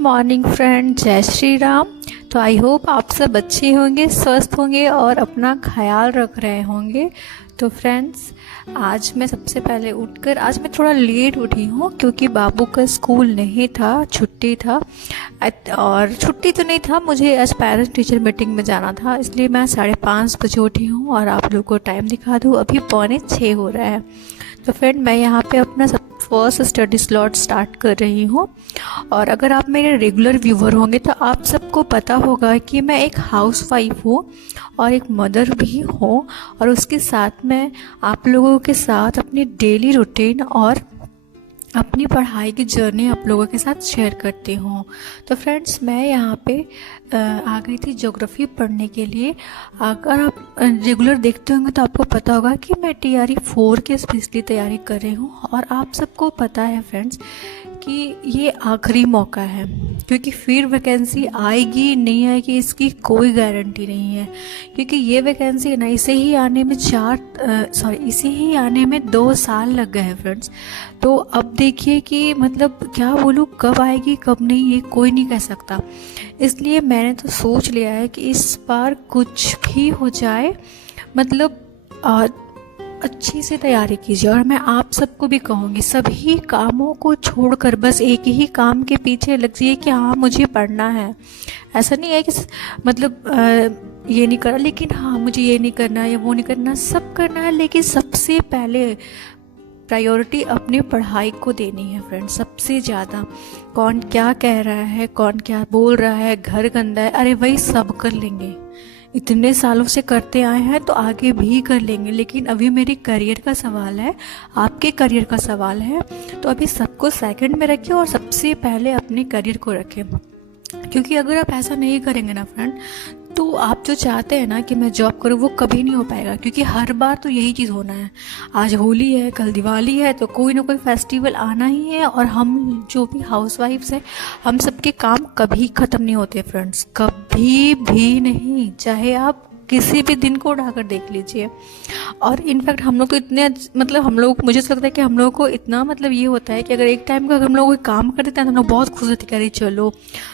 Morning friend, जय श्री राम। तो I hope आप सब अच्छे होंगे, स्वस्थ होंगे और अपना ख्याल रख रहे होंगे। तो फ्रेंड्स, आज मैं सबसे पहले उठकर आज मैं थोड़ा लेट उठी हूँ क्योंकि बाबू का स्कूल नहीं था, छुट्टी था। और छुट्टी तो नहीं था, मुझे आज पेरेंट्स टीचर मीटिंग में जाना था, इसलिए मैं 5:30 बजे उठी हूँ। और आप लोगों को टाइम दिखा दूँ, अभी 5:45 हो रहा है। तो फ्रेंड, मैं यहाँ पे अपना फर्स्ट स्टडी स्लॉट स्टार्ट कर रही हूँ। और अगर आप मेरे रेगुलर व्यूवर होंगे तो आप सबको पता होगा कि मैं एक हाउसवाइफ हूँ और एक मदर भी हूँ। और उसके साथ में आप लोगों के साथ अपनी डेली रूटीन और अपनी पढ़ाई की जर्नी आप लोगों के साथ शेयर करती हूँ। तो फ्रेंड्स, मैं यहाँ पे आ गई थी ज्योग्राफी पढ़ने के लिए। अगर आप रेगुलर देखते होंगे तो आपको पता होगा कि मैं TRE 4 की स्पेशली तैयारी कर रही हूँ। और आप सबको पता है फ्रेंड्स कि ये आखिरी मौका है, क्योंकि फिर वैकेंसी आएगी नहीं आएगी इसकी कोई गारंटी नहीं है। क्योंकि ये वैकेंसी ना इसे ही आने में 2 साल लग गए हैं फ्रेंड्स। तो अब देखिए कि मतलब क्या बोलूँ, कब आएगी कब नहीं ये कोई नहीं कह सकता। इसलिए मैंने तो सोच लिया है कि इस बार कुछ भी हो जाए, मतलब अच्छी से तैयारी कीजिए। और मैं आप सबको भी कहूँगी, सभी कामों को छोड़कर बस एक ही काम के पीछे लग जाइए कि हाँ मुझे पढ़ना है। ऐसा नहीं है कि मतलब ये नहीं करा लेकिन हाँ मुझे ये नहीं करना या वो नहीं करना, सब करना है। लेकिन सबसे पहले प्रायोरिटी अपनी पढ़ाई को देनी है फ्रेंड्स, सबसे ज़्यादा। कौन क्या कह रहा है, कौन क्या बोल रहा है, घर गंदा है, अरे वही सब कर लेंगे, इतने सालों से करते आए हैं तो आगे भी कर लेंगे। लेकिन अभी मेरी करियर का सवाल है, आपके करियर का सवाल है। तो अभी सबको सेकंड में रखिए और सबसे पहले अपने करियर को रखें। क्योंकि अगर आप ऐसा नहीं करेंगे ना फ्रेंड, तो आप जो चाहते हैं ना कि मैं जॉब करूँ वो कभी नहीं हो पाएगा। क्योंकि हर बार तो यही चीज़ होना है, आज होली है कल दिवाली है, तो कोई ना कोई फेस्टिवल आना ही है। और हम जो भी हाउसवाइफ्स हैं, हम सबके काम कभी ख़त्म नहीं होते फ्रेंड्स, कभी भी नहीं। चाहे आप किसी भी दिन को उठाकर देख लीजिए। और इनफैक्ट हम लोग तो इतने मतलब हम लोग, मुझे तो लगता है कि हम लोगों को इतना मतलब ये होता है कि अगर एक टाइम का अगर हम लोग कोई काम कर देते हैं तो हम लोग बहुत खुश होते हैं, अरे चलो।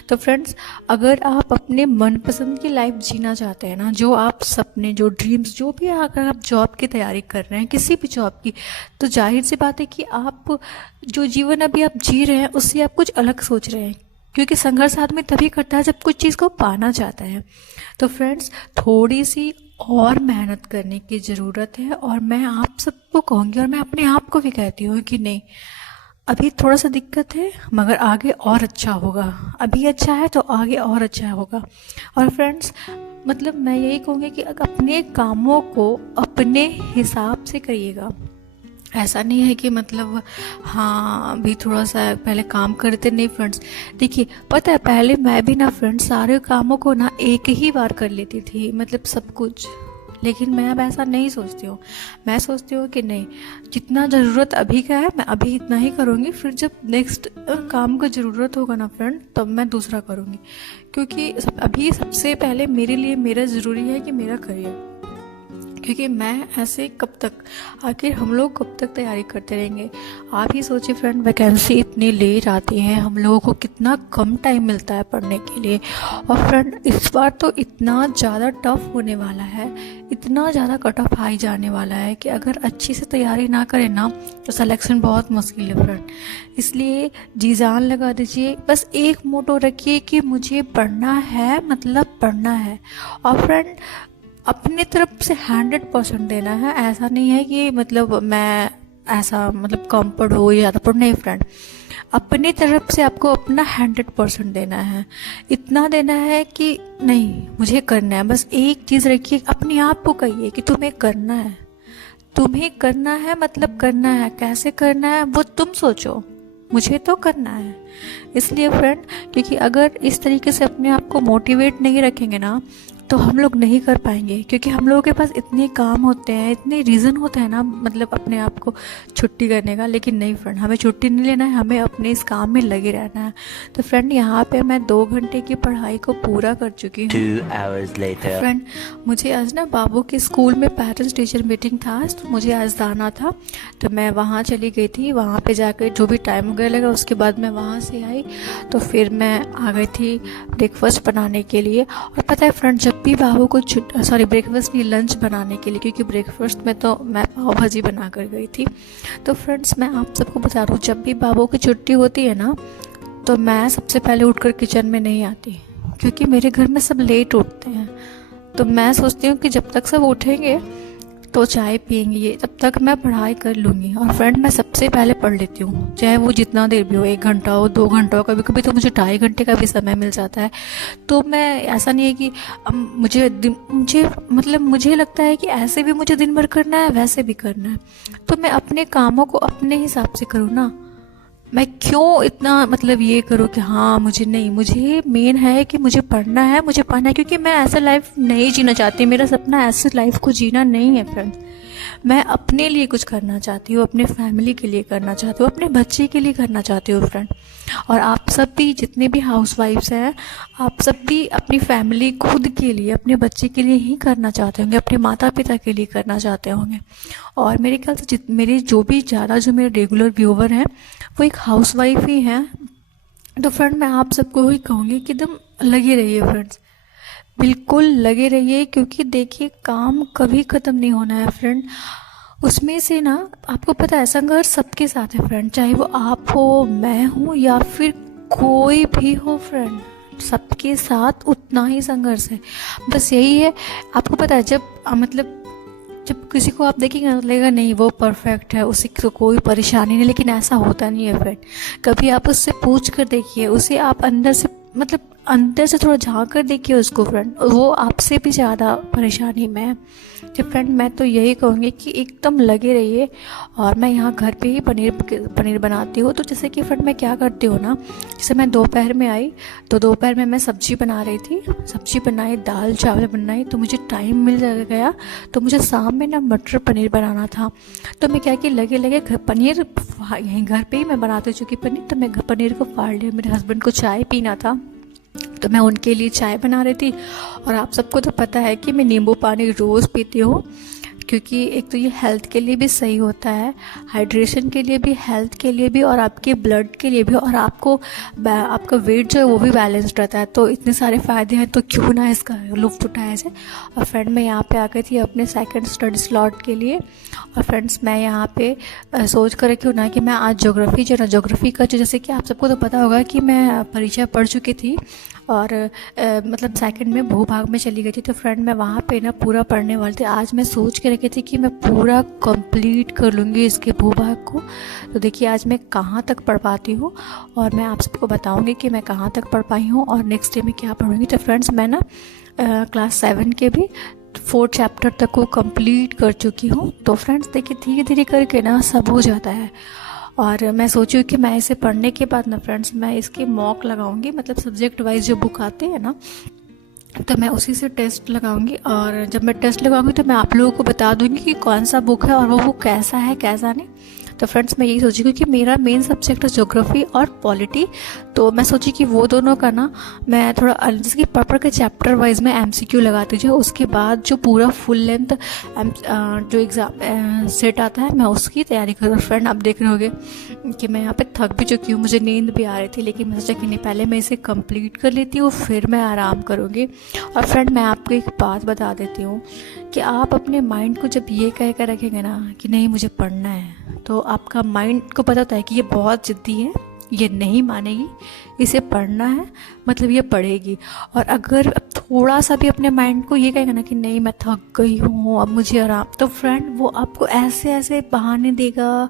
तो फ्रेंड्स, अगर आप अपने मनपसंद की लाइफ जीना चाहते हैं ना, जो आप सपने, जो ड्रीम्स, जो भी अगर आप जॉब की तैयारी कर रहे हैं, किसी भी जॉब की, तो जाहिर सी बात है कि आप जो जीवन अभी आप जी रहे हैं उससे आप कुछ अलग सोच रहे हैं। क्योंकि संघर्ष आदमी तभी करता है जब कुछ चीज़ को पाना चाहता है। तो फ्रेंड्स, थोड़ी सी और मेहनत करने की ज़रूरत है। और मैं आप सबको कहूँगी और मैं अपने आप को भी कहती हूँ कि नहीं, अभी थोड़ा सा दिक्कत है मगर आगे और अच्छा होगा। अभी अच्छा है तो आगे और अच्छा होगा। और फ्रेंड्स, मतलब मैं यही कहूँगी कि अपने कामों को अपने हिसाब से करिएगा। ऐसा नहीं है कि मतलब हाँ अभी थोड़ा सा पहले काम करते, नहीं फ्रेंड्स। देखिए, पता है पहले मैं भी ना फ्रेंड्स सारे कामों को ना एक ही बार कर लेती थी, मतलब सब कुछ। लेकिन मैं अब ऐसा नहीं सोचती हूँ। मैं सोचती हूँ कि नहीं, जितना ज़रूरत अभी का है मैं अभी इतना ही करूँगी, फिर जब नेक्स्ट काम का ज़रूरत होगा ना फ्रेंड तब मैं दूसरा करूँगी। क्योंकि अभी सबसे पहले मेरे लिए मेरा ज़रूरी है कि मेरा करियर। क्योंकि मैं ऐसे कब तक, आखिर हम लोग कब तक तैयारी करते रहेंगे। आप ही सोचिए फ्रेंड, वैकेंसी इतनी लेट आती है, हम लोगों को कितना कम टाइम मिलता है पढ़ने के लिए। और फ्रेंड, इस बार तो इतना ज़्यादा टफ होने वाला है, इतना ज़्यादा कट ऑफ हाई जाने वाला है कि अगर अच्छी से तैयारी ना करें ना तो सिलेक्शन बहुत मुश्किल है फ्रेंड। इसलिए जी जान लगा दीजिए, बस एक मोटो रखिए कि मुझे पढ़ना है, मतलब पढ़ना है। और फ्रेंड, अपने तरफ से 100% देना है। ऐसा नहीं है कि मतलब मैं ऐसा मतलब कम पढ़ो या ज़्यादा पढ़ो, नहीं फ्रेंड। अपनी तरफ से आपको अपना 100% देना है। इतना देना है कि नहीं मुझे करना है। बस एक चीज़ रखिए, अपने आप को कहिए कि तुम्हें करना है, तुम्हें करना है, मतलब करना है। कैसे करना है वो तुम सोचो, मुझे तो करना है। इसलिए फ्रेंड, क्योंकि अगर इस तरीके से अपने आप को मोटिवेट नहीं रखेंगे ना तो हम लोग नहीं कर पाएंगे, क्योंकि हम लोगों के पास इतने काम होते हैं, इतने रीज़न होते हैं ना, मतलब अपने आप को छुट्टी करने का। लेकिन नहीं फ्रेंड, हमें छुट्टी नहीं लेना है, हमें अपने इस काम में लगे रहना है। तो फ्रेंड यहाँ पे मैं 2 घंटे की पढ़ाई को पूरा कर चुकी हूँ। 2 hours later. फ्रेंड मुझे आज ना बाबू के स्कूल में पेरेंट्स टीचर मीटिंग था, तो मुझे आज जाना था, तो मैं वहाँ चली गई थी। वहाँ पे जाकर जो भी टाइम वगैरह लगा, उसके बाद मैं वहाँ से आई, तो फिर मैं आ गई थी ब्रेकफास्ट बनाने के लिए। और पता है फ्रेंड, जब भी बाबू को ब्रेकफास्ट नहीं, लंच बनाने के लिए, क्योंकि ब्रेकफास्ट में तो मैं पाव भाजी बना कर गई थी। तो फ्रेंड्स मैं आप सबको बता रहा हूँ, जब भी बाबू की छुट्टी होती है ना, तो मैं सबसे पहले उठकर किचन में नहीं आती, क्योंकि मेरे घर में सब लेट उठते हैं। तो मैं सोचती हूँ कि जब तक सब उठेंगे तो चाय पियेंगे, ये तब तक मैं पढ़ाई कर लूँगी। और फ्रेंड मैं सबसे पहले पढ़ लेती हूँ, चाहे वो जितना देर भी हो, 1 घंटा हो, 2 घंटा हो, कभी कभी तो मुझे 2.5 घंटे का भी समय मिल जाता है। तो मैं, ऐसा नहीं है कि मुझे लगता है कि ऐसे भी मुझे दिन भर करना है, वैसे भी करना है। तो मैं अपने कामों को अपने हिसाब से करूँ ना, मैं क्यों इतना ये करूँ कि हाँ मुझे मेन है कि मुझे पढ़ना है, क्योंकि मैं ऐसा लाइफ नहीं जीना चाहती। मेरा सपना ऐसे लाइफ को जीना नहीं है फ्रेंड्स। मैं अपने लिए कुछ करना चाहती हूँ, अपने फैमिली के लिए करना चाहती हूँ, अपने बच्चे के लिए करना चाहती हूँ फ्रेंड। और आप सब भी, जितने भी हाउसवाइफ्स हैं, आप सब भी अपनी फैमिली, खुद के लिए, अपने बच्चे के लिए ही करना चाहते होंगे, अपने माता पिता के लिए करना चाहते होंगे। और मेरे ख्याल से मेरे रेगुलर व्यूवर हैं वो एक हाउसवाइफ ही हैं। तो फ्रेंड मैं आप सबको ही कहूँगी कि एकदम लगे रहिए फ्रेंड्स, बिल्कुल लगे रहिए, क्योंकि देखिए काम कभी ख़त्म नहीं होना है फ्रेंड। उसमें से ना, आपको पता है, संघर्ष सबके साथ है फ्रेंड, चाहे वो आप हो, मैं हूँ, या फिर कोई भी हो फ्रेंड, सबके साथ उतना ही संघर्ष है। बस यही है, आपको पता है, जब किसी को आप देखेंगे ना, लगेगा नहीं वो परफेक्ट है, उसे तो कोई परेशानी नहीं, लेकिन ऐसा होता नहीं है फ्रेंड। कभी आप उससे पूछ कर देखिए, उसे आप अंदर से थोड़ा झांक कर देखिए उसको फ्रेंड, वो आपसे भी ज़्यादा परेशानी में है। तो फ्रेंड मैं तो यही कहूँगी कि एकदम लगे रहिए। और मैं यहाँ घर पे ही पनीर बनाती हूँ। तो जैसे कि फ्रेंड मैं क्या करती हूँ ना, जैसे मैं दोपहर में आई, तो दोपहर में मैं सब्जी बना रही थी, सब्जी बनाई, दाल चावल बनाई, तो मुझे टाइम मिल गया। तो मुझे शाम में ना मटर पनीर बनाना था। तो मैं क्या कि लगे पनीर यहीं घर पे ही मैं बनाती हूँ चूँकि पनीर, तो मैं पनीर को फाड़ लिया। मेरे हस्बैंड को चाय पीना था, तो मैं उनके लिए चाय बना रही थी। और आप सबको तो पता है कि मैं नींबू पानी रोज़ पीती हूँ, क्योंकि एक तो ये हेल्थ के लिए भी सही होता है, हाइड्रेशन के लिए भी, हेल्थ के लिए भी, और आपके ब्लड के लिए भी, और आपका वेट जो है वो भी बैलेंस्ड रहता है। तो इतने सारे फ़ायदे हैं, तो क्यों ना इसका लुत्फ़ उठाया जाए। और फ्रेंड मैं यहाँ पे आ गई थी अपने सेकंड स्टडी स्लॉट के लिए। और फ्रेंड्स मैं यहाँ पे सोच कर रखी हूँ ना कि मैं आज ज्योग्राफी का जैसे कि आप सबको तो पता होगा कि मैं परीक्षा पढ़ चुकी थी, और सेकंड में भूभाग में चली गई थी। तो फ्रेंड मैं वहाँ पे ना पूरा पढ़ने वाली थी। आज मैं सोच के रखी थी कि मैं पूरा कंप्लीट कर लूँगी इसके भूभाग को। तो देखिए आज मैं कहाँ तक पढ़ पाती हूँ, और मैं आप सबको बताऊँगी कि मैं कहाँ तक पढ़ पाई हूँ और नेक्स्ट डे में क्या पढ़ूँगी। तो फ्रेंड्स मैं ना क्लास 7 के भी 4 चैप्टर तक को कंप्लीट कर चुकी हूँ। तो फ्रेंड्स देखिए धीरे धीरे करके ना सब हो जाता है। और मैं सोची कि मैं इसे पढ़ने के बाद ना फ्रेंड्स मैं इसके मॉक लगाऊंगी, सब्जेक्ट वाइज जो बुक आते हैं ना, तो मैं उसी से टेस्ट लगाऊंगी। और जब मैं टेस्ट लगाऊंगी तो मैं आप लोगों को बता दूंगी कि कौन सा बुक है और वो बुक कैसा है कैसा नहीं। तो फ्रेंड्स मैं यही सोची, क्योंकि मेरा मेन सब्जेक्ट है ज्योग्राफी और पॉलिटी, तो मैं सोची कि वो दोनों का ना मैं थोड़ा जैसे कि पढ़ के चैप्टर वाइज में MCQ लगाती हूँ। उसके बाद जो पूरा फुल लेंथ जो एग्ज़ाम सेट आता है मैं उसकी तैयारी करूँ। फ्रेंड आप देख रहे होगे कि मैं यहाँ पे थक भी चुकी हूँ, मुझे नींद भी आ रही थी, लेकिन मैं सोचा कि नहीं पहले मैं इसे कंप्लीट कर लेती हूँ फिर मैं आराम करूँगी। और फ्रेंड मैं आपको एक बात बता देती हूँ कि आप अपने माइंड को जब ये कह कर रखेंगे ना कि नहीं मुझे पढ़ना है, तो आपका माइंड को पता होता है कि ये बहुत ज़िद्दी है, ये नहीं मानेगी, इसे पढ़ना है, ये पढ़ेगी। और अगर थोड़ा सा भी अपने माइंड को ये कहेगा ना कि नहीं मैं थक गई हूँ अब मुझे आराम, तो फ्रेंड वो आपको ऐसे ऐसे बहाने देगा,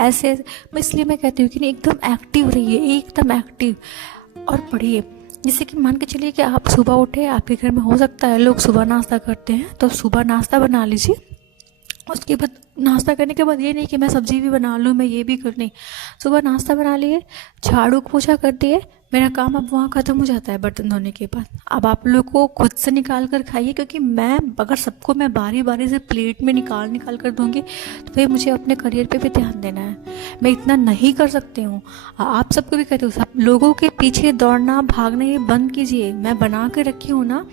ऐसे। इसलिए मैं कहती हूँ कि नहीं एकदम एक्टिव रहिए, एकदम एक्टिव और पढ़िए। जैसे कि मान के चलिए कि आप सुबह उठे, आपके घर में हो सकता है लोग सुबह नाश्ता करते हैं, तो सुबह नाश्ता बना लीजिए उसके बाद नाश्ता करने के बाद ये नहीं कि मैं सब्जी भी बना लूँ, मैं ये भी कर, नहीं। सुबह नाश्ता बना लिए, झाड़ू पोछा कर दिए, मेरा काम अब वहाँ ख़त्म हो जाता है बर्तन धोने के बाद। अब आप लोग को खुद से निकाल कर खाइए, क्योंकि मैं अगर सबको मैं बारी बारी से प्लेट में निकाल निकाल कर दूँगी तो भाई मुझे अपने करियर पे भी ध्यान देना है, मैं इतना नहीं कर सकती हूँ। आप सबको भी कहती हूँ, सब लोगों के पीछे दौड़ना भागना ये बंद कीजिए। मैं बना के रखी हूँ ना,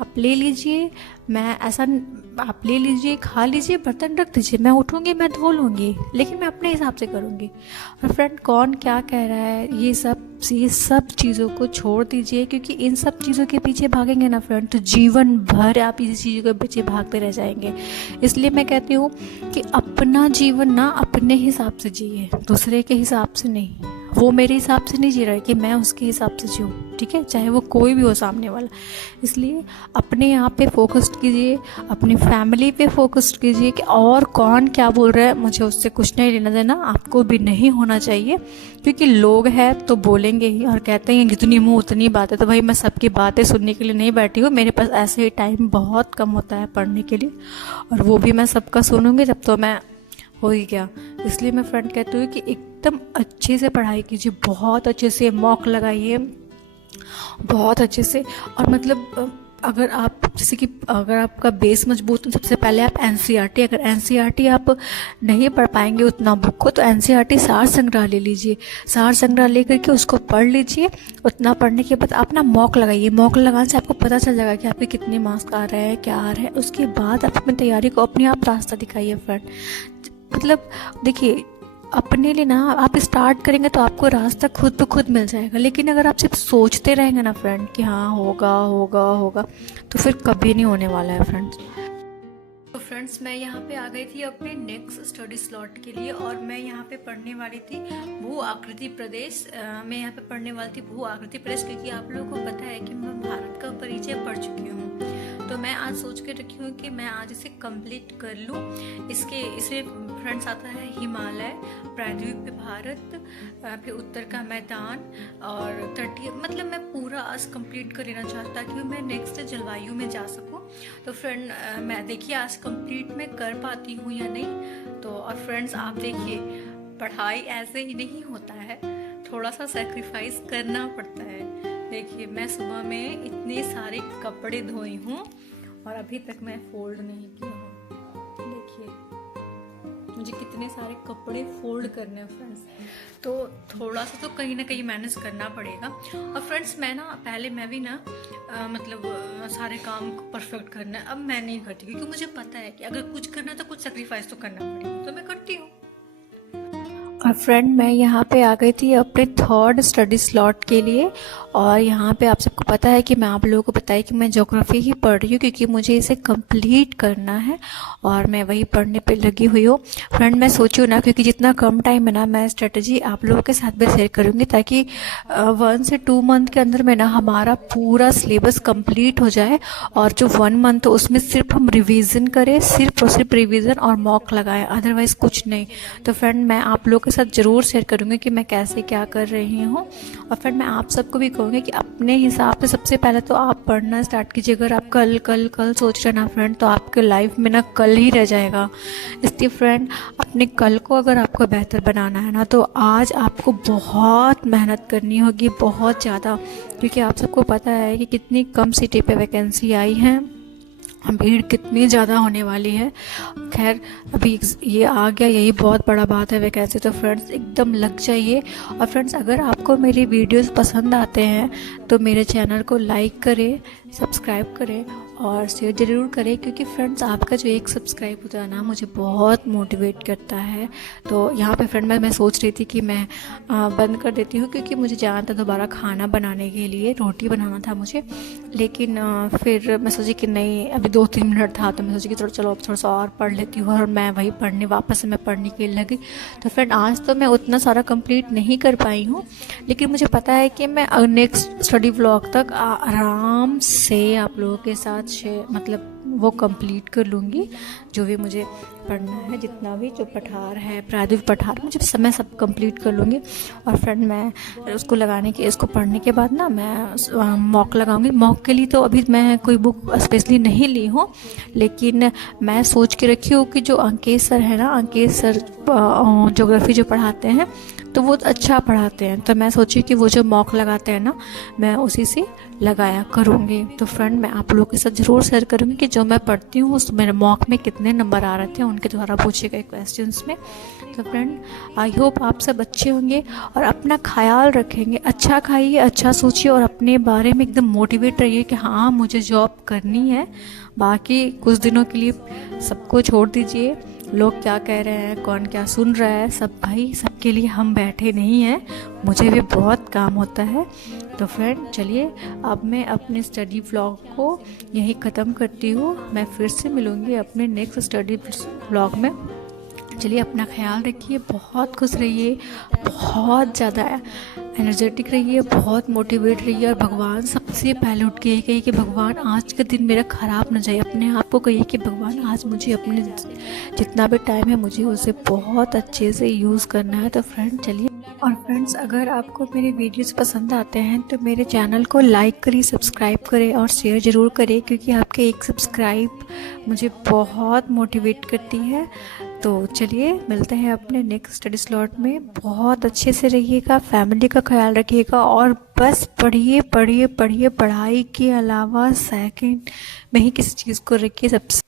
आप ले लीजिए, मैं ऐसा, आप ले लीजिए, खा लीजिए, बर्तन रख दीजिए, मैं उठूँगी, मैं धो लूँगी, लेकिन मैं अपने हिसाब से करूँगी। और फ्रेंड कौन क्या कह रहा है, ये सब चीज़ों को छोड़ दीजिए, क्योंकि इन सब चीज़ों के पीछे भागेंगे ना फ्रेंड, तो जीवन भर आप इसी चीज़ों के पीछे भागते रह जाएंगे। इसलिए मैं कहती हूँ कि अपना जीवन ना अपने हिसाब से जिए, दूसरे के हिसाब से नहीं। वो मेरे हिसाब से नहीं जी रहा है कि मैं उसके हिसाब से जीऊँ, ठीक है, चाहे वो कोई भी हो सामने वाला। इसलिए अपने आप पे फोकस कीजिए, अपनी फैमिली पे फोकस कीजिए कि और कौन क्या बोल रहा है, मुझे उससे कुछ नहीं लेना देना, आपको भी नहीं होना चाहिए। क्योंकि लोग हैं तो बोलेंगे ही, और कहते हैं जितनी मुँह उतनी बात है। तो भाई मैं सबकी बातें सुनने के लिए नहीं बैठी हूँ, मेरे पास ऐसे ही टाइम बहुत कम होता है पढ़ने के लिए, और वो भी मैं सबका सुनूंगी तब तो मैं हो ही गया। इसलिए मैं फ्रेंड कहती हूँ कि एकदम अच्छे से पढ़ाई कीजिए, बहुत अच्छे से मॉक लगाइए, बहुत अच्छे से। और मतलब अगर आप जैसे कि अगर आपका बेस मजबूत तो सबसे पहले आप एनसीईआरटी, अगर एनसीईआरटी आप नहीं पढ़ पाएंगे उतना बुक को, तो एनसीईआरटी सार संग्रह ले लीजिए, सार संग्रह लेकर के उसको पढ़ लीजिए। उतना पढ़ने के बाद आप ना मॉक लगाइए, मॉक लगाने से आपको पता चल जाएगा कि आपके कितने मार्क्स आ रहे हैं, क्या आ रहा है। उसके बाद आप अपनी तैयारी को अपने आप रास्ता दिखाइए फ्रेंड। मतलब देखिए, अपने लिए ना आप स्टार्ट करेंगे तो आपको रास्ता खुद ब खुद मिल जाएगा, लेकिन अगर आप सिर्फ सोचते रहेंगे ना फ्रेंड कि हाँ होगा होगा होगा, तो फिर कभी नहीं होने वाला है फ्रेंड्स। तो फ्रेंड्स मैं यहाँ पे आ गई थी अपने नेक्स्ट स्टडी स्लॉट के लिए, और मैं यहाँ पे पढ़ने वाली थी भू आकृति प्रदेश। मैं यहाँ पे पढ़ने वाली थी भू आकृति प्रदेश, क्योंकि आप लोगों को पता है कि मैं भारत का परिचय पढ़ चुकी हूँ। तो मैं आज सोच के रखी हूँ कि मैं आज इसे कंप्लीट कर लूँ। इसे फ्रेंड्स आता है हिमालय, प्रायद्वीप भारत, फिर उत्तर का मैदान और तटीय, मतलब मैं पूरा आज कंप्लीट कर लेना चाहता ताकि मैं नेक्स्ट जलवायु में जा सकूँ। तो फ्रेंड मैं देखिए आज कंप्लीट मैं कर पाती हूँ या नहीं। तो और फ्रेंड्स आप देखिए, पढ़ाई ऐसे ही नहीं होता है, थोड़ा सा सेक्रीफाइस करना पड़ता है। देखिए मैं सुबह में इतने सारे कपड़े धोई हूँ और अभी तक मैं फोल्ड नहीं किया हूँ। देखिए मुझे कितने सारे कपड़े फोल्ड करने हैं फ्रेंड्स, तो थोड़ा सा तो कहीं ना कहीं मैनेज करना पड़ेगा। और फ्रेंड्स मैं ना पहले मैं भी ना मतलब सारे काम को परफेक्ट करना है, अब मैं नहीं करती, क्योंकि मुझे पता है कि अगर कुछ करना है तो कुछ सेक्रीफाइस तो करना पड़ेगा, तो मैं करती हूँ। और फ्रेंड मैं यहाँ पे आ गई थी अपने थर्ड स्टडी स्लॉट के लिए, और यहाँ पे आप सबको पता है कि मैं आप लोगों को बताया कि मैं ज्योग्राफी ही पढ़ रही हूँ, क्योंकि मुझे इसे कंप्लीट करना है और मैं वही पढ़ने पे लगी हुई हूँ। फ्रेंड मैं सोची हूँ ना, क्योंकि जितना कम टाइम है ना, मैं स्ट्रेटजी आप लोगों के साथ भी शेयर करूँगी, ताकि 1 से 2 मंथ के अंदर में ना हमारा पूरा सिलेबस कंप्लीट हो जाए, और जो 1 मंथ तो उसमें सिर्फ हम रिविज़न करें, सिर्फ और सिर्फ रिविज़न और मॉक लगाएं, अदरवाइज़ कुछ नहीं। तो फ्रेंड मैं आप लोगों के साथ ज़रूर शेयर करूँगी कि मैं कैसे क्या कर रही हूँ। और फ्रेंड मैं आप सबको भी कहूँगी कि अपने हिसाब से सबसे पहले तो आप पढ़ना स्टार्ट कीजिए। अगर आप कल कल कल सोच रहे ना फ्रेंड, तो आपके लाइफ में ना कल ही रह जाएगा। इसलिए फ्रेंड अपने कल को अगर आपको बेहतर बनाना है ना, तो आज आपको बहुत मेहनत करनी होगी, बहुत ज़्यादा, क्योंकि आप सबको पता है कि कितनी कम सिटी पे वैकेंसी आई है, भीड़ कितनी ज़्यादा होने वाली है। खैर अभी ये आ गया, यही बहुत बड़ा बात है वैकेंसी। तो फ्रेंड्स एकदम लग जाइए। और फ्रेंड्स अगर आपको मेरी वीडियोस पसंद आते हैं तो मेरे चैनल को लाइक करें, सब्सक्राइब करें और शेयर ज़रूर करें, क्योंकि फ्रेंड्स आपका जो एक सब्सक्राइब होता है ना, मुझे बहुत मोटिवेट करता है। तो यहाँ पे फ्रेंड मैं सोच रही थी कि मैं बंद कर देती हूँ, क्योंकि मुझे जाना था दोबारा खाना बनाने के लिए, रोटी बनाना था मुझे। लेकिन फिर मैं सोची कि नहीं, अभी 2-3 मिनट था, तो मैं सोची कि चलो अब थोड़ा सा और पढ़ लेती हूँ, और मैं वही पढ़ने वापस से मैं पढ़ने के लिए लगी। तो फ्रेंड आज तो मैं उतना सारा कंप्लीट नहीं कर पाई हूँ, लेकिन मुझे पता है कि मैं नेक्स्ट स्टडी व्लॉग तक आराम से आप लोगों के साथ मतलब वो कंप्लीट कर लूँगी, जो भी मुझे पढ़ना है, जितना भी जो पठार है, प्रारूप पठार मुझे समय सब कंप्लीट कर लूँगी। और फ्रेंड मैं उसको लगाने के, इसको पढ़ने के बाद ना मैं मॉक लगाऊंगी। मॉक के लिए तो अभी मैं कोई बुक स्पेशली नहीं ली हूँ, लेकिन मैं सोच के रखी हूँ कि जो अंकेश सर है ना, अंकेश सर ज्योग्राफी जो पढ़ाते हैं तो वो अच्छा पढ़ाते हैं, तो मैं सोची कि वो जो मॉक लगाते हैं ना, मैं उसी से लगाया करूँगी। तो फ्रेंड मैं आप लोगों के साथ ज़रूर शेयर करूँगी कि जो मैं पढ़ती हूँ उस मेरे मॉक में कितने नंबर आ रहे थे उनके द्वारा पूछे गए क्वेश्चंस में। तो फ्रेंड आई होप आप सब अच्छे होंगे और अपना ख्याल रखेंगे। अच्छा खाइए, अच्छा सोचिए और अपने बारे में एकदम मोटिवेट रहिए कि हाँ मुझे जॉब करनी है। बाकी कुछ दिनों के लिए सबको छोड़ दीजिए, लोग क्या कह रहे हैं, कौन क्या सुन रहा है, सब भाई सबके लिए हम बैठे नहीं हैं, मुझे भी बहुत काम होता है। तो फ्रेंड चलिए अब मैं अपने स्टडी व्लॉग को यहीं ख़त्म करती हूँ। मैं फिर से मिलूँगी अपने नेक्स्ट स्टडी व्लॉग में। चलिए अपना ख्याल रखिए, बहुत खुश रहिए, बहुत ज़्यादा एनर्जेटिक रहिए, बहुत मोटिवेट रहिए और भगवान सबसे पहले उठ के यही कहिए कि भगवान आज का दिन मेरा ख़राब ना जाए। अपने आप को कहिए कि भगवान आज मुझे अपने जितना भी टाइम है मुझे उसे बहुत अच्छे से यूज़ करना है। तो फ्रेंड चलिए, और फ्रेंड्स अगर आपको मेरे वीडियोस पसंद आते हैं तो मेरे चैनल को लाइक करिए, सब्सक्राइब करें और शेयर ज़रूर करें, क्योंकि आपके एक सब्सक्राइब मुझे बहुत मोटिवेट करती है। तो चलिए मिलते हैं अपने नेक्स्ट स्टडी स्लॉट में। बहुत अच्छे से रहिएगा, फैमिली का ख्याल रखिएगा और बस पढ़िए पढ़िए पढ़िए, पढ़ाई के अलावा सेकंड में ही किसी चीज़ को रखिए सबसे